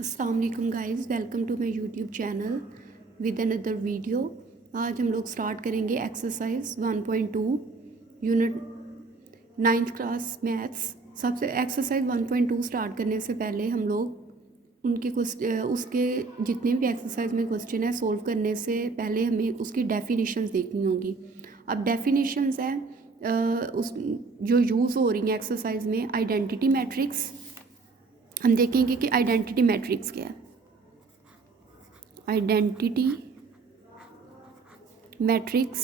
अस्सलाम वालेकुम guys, welcome to my YouTube channel with another video. आज हम लोग स्टार्ट करेंगे exercise 1.2 unit 9th class maths. सबसे एक्सरसाइज 1.2 स्टार्ट करने से पहले हम लोग उसके जितने भी एक्सरसाइज में क्वेश्चन है सोल्व करने से पहले हमें उसकी डेफिनेशंस देखनी होगी। अब डेफिनेशंस है उस जो यूज़ हो रही हैं एक्सरसाइज में आइडेंटिटी मैट्रिक्स। हम देखेंगे कि आइडेंटिटी मैट्रिक्स क्या है। आइडेंटिटी मैट्रिक्स,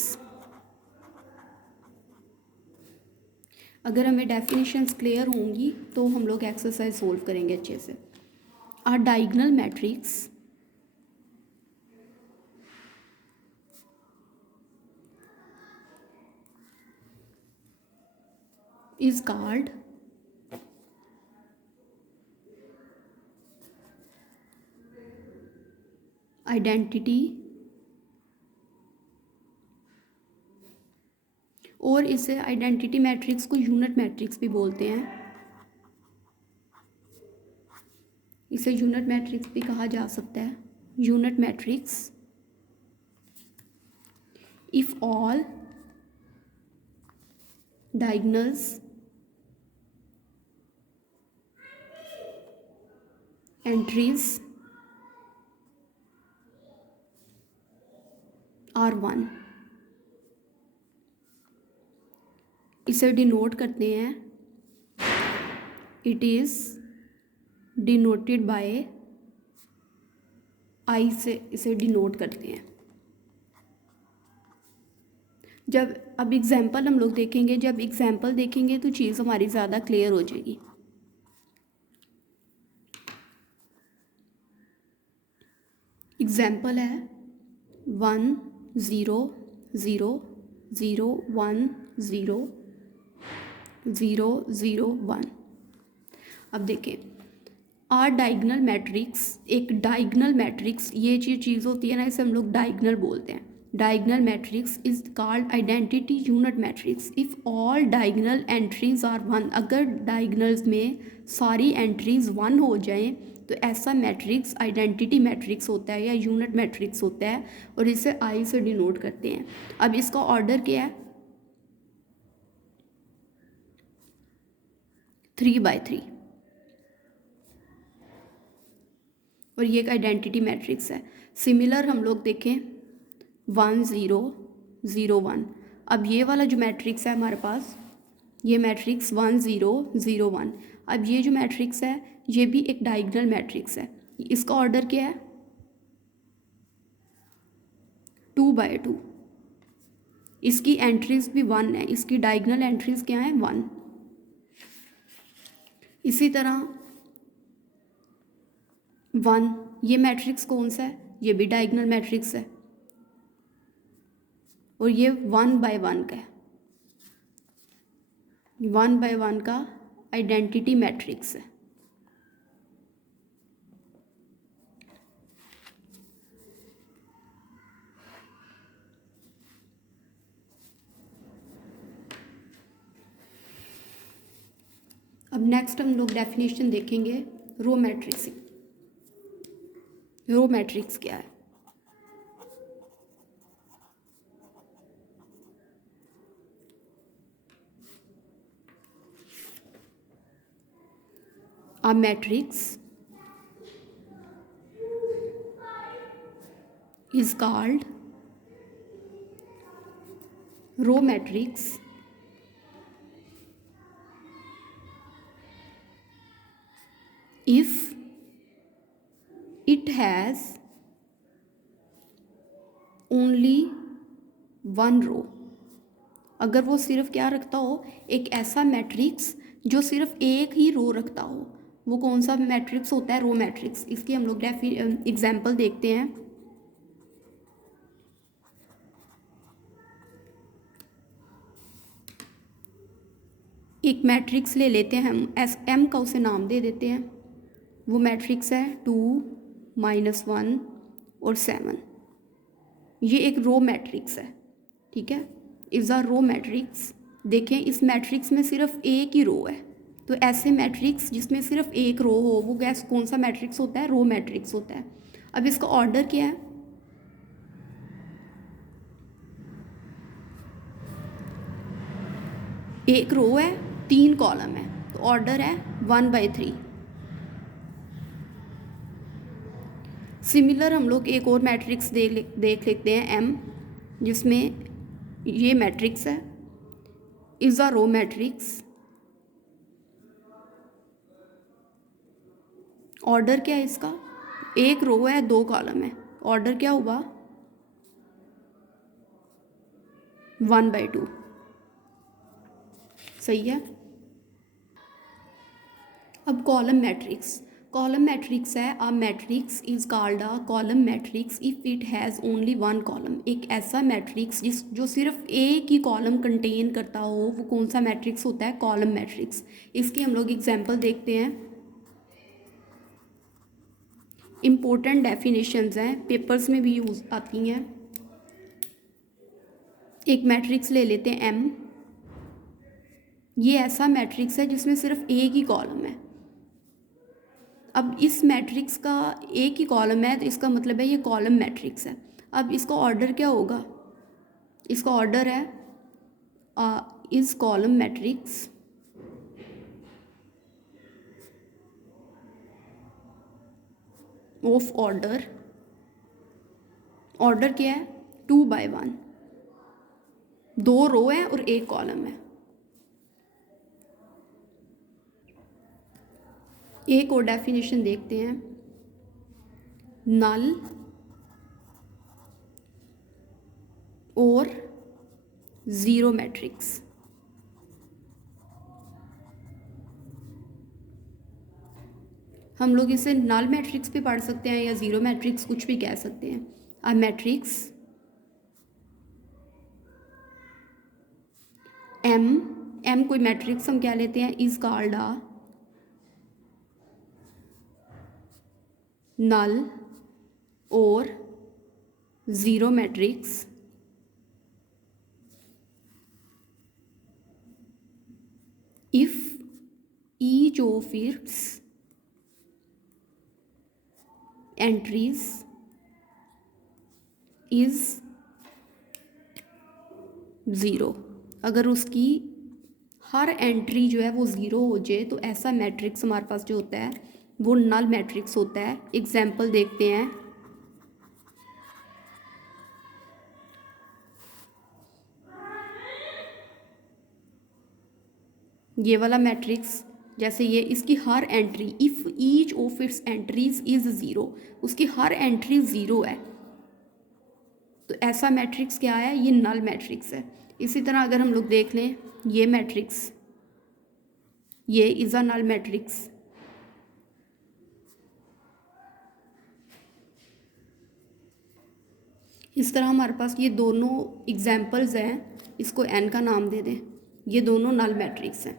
अगर हमें डेफिनेशंस क्लियर होंगी तो हम लोग एक्सरसाइज सोल्व करेंगे अच्छे से। Or diagonal matrix is called identity, और इसे आइडेंटिटी मैट्रिक्स को यूनिट मैट्रिक्स भी बोलते हैं। इसे यूनिट मैट्रिक्स भी कहा जा सकता है। Unit matrix if all diagonals entries are 1। इसे डिनोट करते हैं, it is denoted by I से इसे डिनोट करते हैं। अब एग्जाम्पल हम लोग देखेंगे, जब एग्जाम्पल देखेंगे तो चीज़ हमारी ज़्यादा क्लियर हो जाएगी। एग्जाम्पल है 1 0 0 0 1 0 0 0 1। अब देखें, आर डायगोनल मैट्रिक्स, एक डायगोनल मैट्रिक्स ये चीज़ होती है ना, इसे हम लोग डायगोनल बोलते हैं। Diagonal matrix is called identity unit matrix if all diagonal entries are 1। अगर डायगोनल्स में सारी एंट्रीज 1 हो जाएं तो ऐसा मैट्रिक्स आइडेंटिटी मैट्रिक्स होता है या यूनिट मैट्रिक्स होता है, और इसे आई से डिनोट करते हैं। अब इसका ऑर्डर क्या है? 3/3, और ये एक आइडेंटिटी मैट्रिक्स है। सिमिलर हम लोग देखें 1 0 0 1। अब ये वाला जो मैट्रिक्स है हमारे पास, ये मैट्रिक्स 1 0 0 1। अब ये जो मैट्रिक्स है ये भी एक डायगोनल मैट्रिक्स है। इसका ऑर्डर क्या है? 2/2। इसकी एंट्रीज भी 1 है, इसकी डायगोनल एंट्रीज क्या है? 1। इसी तरह 1, ये मैट्रिक्स कौन सा है? ये भी डायगोनल मैट्रिक्स है, और ये 1/1 का है। 1/1 का आइडेंटिटी मैट्रिक्स है। अब नेक्स्ट हम लोग डेफिनेशन देखेंगे रो मैट्रिक्स। रो मैट्रिक्स क्या है? A matrix is called row matrix if it has only one row। अगर वो सिर्फ क्या रखता हो? एक ऐसा मैट्रिक्स जो सिर्फ एक ही रो रखता हो, वो कौन सा मैट्रिक्स होता है? Row matrix. इसकी हम लोग एग्जाम्पल देखते हैं। एक मैट्रिक्स ले लेते हैं हम, SM का उसे नाम दे देते हैं। वो मैट्रिक्स है 2 -1 और 7। ये एक रो मैट्रिक्स है, ठीक है। Is a row matrix. देखें, इस मैट्रिक्स में सिर्फ एक ही रो है, तो ऐसे मैट्रिक्स जिसमें सिर्फ एक रो हो वो गैस कौन सा मैट्रिक्स होता है? रो मैट्रिक्स होता है। अब इसका ऑर्डर क्या है? एक रो है, 3 कॉलम है, तो ऑर्डर है 1/3। सिमिलर हम लोग एक और मैट्रिक्स देख लेते हैं M, जिसमें ये मैट्रिक्स है, is a row matrix. Order क्या है इसका? एक रो है, 2 कॉलम है, ऑर्डर क्या हुआ? 1/2। सही है। अब कॉलम मैट्रिक्स है, a matrix is called a column matrix if it has only 1 column. एक ऐसा मैट्रिक्स जो सिर्फ एक ही कॉलम कंटेन करता हो वो कौन सा मैट्रिक्स होता है? Column matrix. इसकी हम लोग एग्जांपल देखते हैं। इम्पोर्टेंट डेफिनेशंस हैं, पेपर्स में भी यूज आती हैं। एक मैट्रिक्स ले लेते हैं M। ये ऐसा मैट्रिक्स है जिसमें सिर्फ एक ही कॉलम है। अब इस मैट्रिक्स का एक ही कॉलम है तो इसका मतलब है ये कॉलम मैट्रिक्स है। अब इसका ऑर्डर क्या होगा? इसका ऑर्डर है is column matrix of order क्या है? 2/1। 2 रो है और 1 कॉलम है। एक और डेफिनेशन देखते हैं। नल और ज़ीरो मैट्रिक्स। हम लोग इसे नल मैट्रिक्स भी पढ़ सकते हैं या ज़ीरो मैट्रिक्स, कुछ भी कह सकते हैं। अ मैट्रिक्स M कोई मैट्रिक्स हम क्या लेते हैं? इज कॉल्ड अ नल और zero matrix if each of its entries is 0। अगर उसकी हर एंट्री जो है वो 0 हो जाए तो ऐसा मैट्रिक्स हमारे पास जो होता है वो नल मैट्रिक्स होता है। एग्जाम्पल देखते हैं। ये वाला मैट्रिक्स, जैसे ये, इसकी हर entry, if each of its entries is 0, उसकी हर एंट्री 0 है तो ऐसा मैट्रिक्स क्या है? ये नल मैट्रिक्स है। इसी तरह अगर हम लोग देख लें ये मैट्रिक्स, ये इज़ अ नल मैट्रिक्स। इस तरह हमारे पास ये दोनों एग्जाम्पल्स हैं, इसको n का नाम दे दें, ये दोनों नल मैट्रिक्स हैं।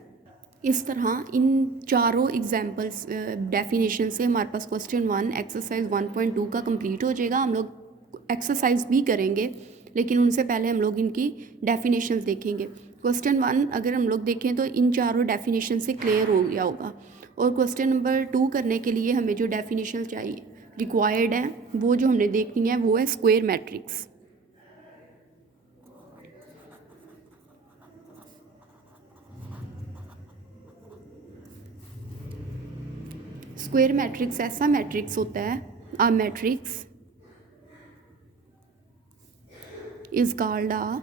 इस तरह इन चारों एग्जाम्पल्स डेफिनेशन से हमारे पास क्वेश्चन 1 एक्सरसाइज 1.2 का कंप्लीट हो जाएगा। हम लोग एक्सरसाइज भी करेंगे लेकिन उनसे पहले हम लोग इनकी डेफिनेशंस देखेंगे। क्वेश्चन 1 अगर हम लोग देखें तो इन चारों डेफिनेशन से क्लियर हो गया होगा। और क्वेश्चन नंबर 2 करने के लिए हमें जो डेफिनेशन चाहिए रिक्वायर्ड है वो जो हमने देखनी है वो है स्क्वायर मैट्रिक्स। स्क्वायर मैट्रिक्स ऐसा मैट्रिक्स होता है, a matrix is called a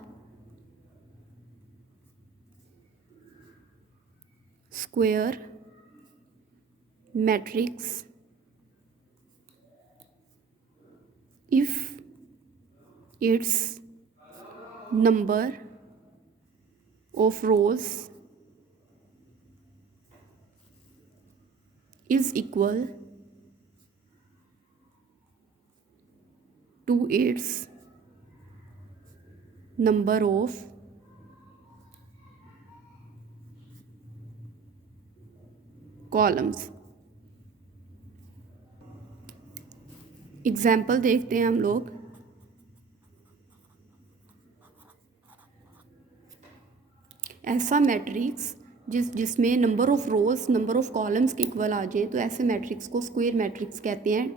square matrix if its number of rows is equal to its number of columns। Example देखते हैं हम लोग। ऐसा मैट्रिक्स जिसमें number of rows number of columns के इक्वल आ जाए, तो ऐसे मैट्रिक्स को स्क्वायर मैट्रिक्स कहते हैं।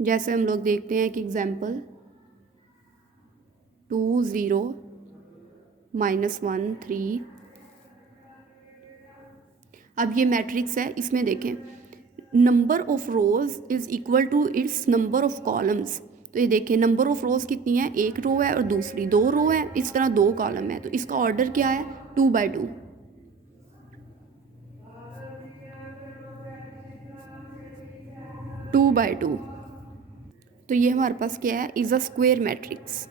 जैसे हम लोग देखते हैं कि एग्जांपल 2 0 -1 3। अब ये मैट्रिक्स है, इसमें देखें number of rows is equal to its number of columns. तो ये देखें नंबर ऑफ़ रोज़ कितनी है, एक रो है और दूसरी 2 रो है, इस तरह 2 कॉलम है, तो इसका ऑर्डर क्या है 2/2, 2/2। तो ये हमारे पास क्या है, इज़ अ स्क्वायर मैट्रिक्स।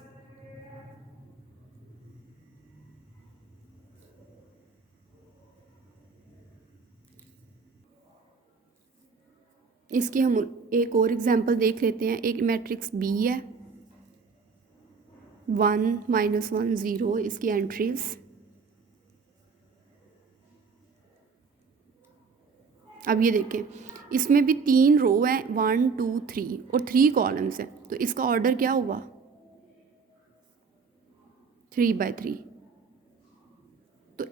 इसकी हम एक और एग्जांपल देख लेते हैं। एक मैट्रिक्स बी है, 1 -1 0 इसकी एंट्रीज। अब ये देखें इसमें भी 3 रो हैं, 1 2 3 और 3 कॉलम्स हैं, तो इसका ऑर्डर क्या हुआ 3/3। तो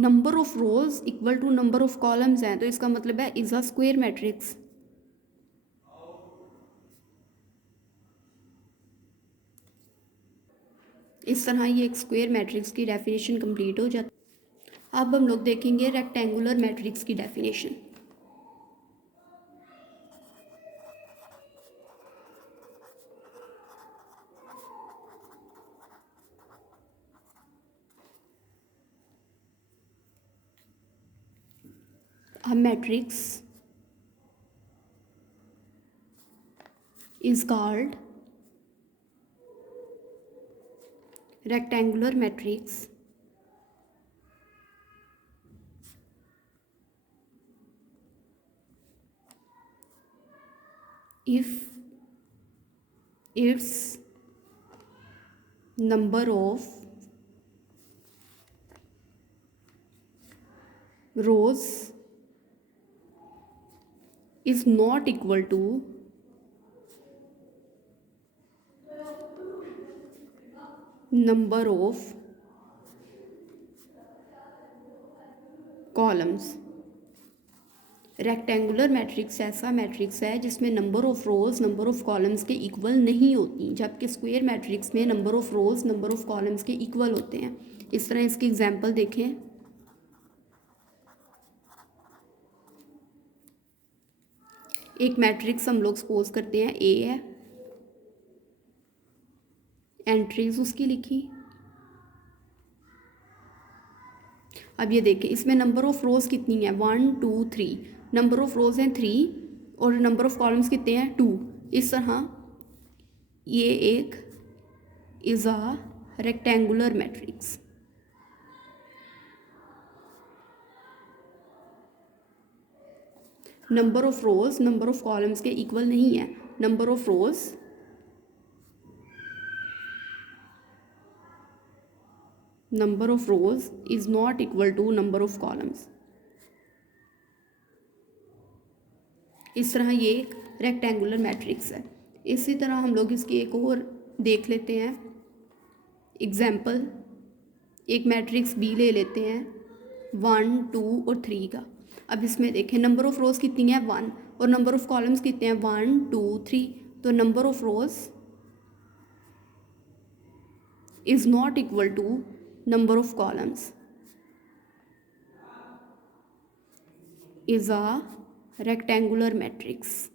number of rows equal to number of columns हैं, तो इसका मतलब है इज अ स्क्वायर मैट्रिक्स। इस तरह ये एक स्क्वायर मैट्रिक्स की डेफिनेशन कंप्लीट हो जाती है। अब हम लोग देखेंगे रेक्टेंगुलर मैट्रिक्स की definition. A matrix is called rectangular matrix if its number of rows is not equal to number of columns। Rectangular matrix ऐसा मैट्रिक्स है जिसमें number of rows number of columns के इक्वल नहीं होती, जबकि square matrix में number of rows number of columns के equal होते हैं। इस तरह इसकी एग्जांपल देखें। एक मैट्रिक्स हम लोग सपोज करते हैं ए है, एंट्रीज उसकी लिखी। अब ये देखें इसमें नंबर ऑफ़ रोज़ कितनी है 1 2 3, नंबर ऑफ़ रोज़ हैं 3 और नंबर ऑफ़ कॉलम्स कितने हैं 2। इस तरह ये एक is a rectangular matrix. Number of rows number of columns के इक्वल नहीं है। Number of rows is not equal to number of columns. इस तरह ये एक रेक्टेंगुलर मैट्रिक्स है। इसी तरह हम लोग इसकी एक और देख लेते हैं एग्जाम्पल। एक मैट्रिक्स बी ले लेते हैं 1 2 और 3 का। अब इसमें देखें नंबर ऑफ़ रोज़ कितनी है 1 और नंबर ऑफ़ कॉलम्स कितने हैं 1 2 3। तो number of rows is not equal to number of columns, is a rectangular matrix।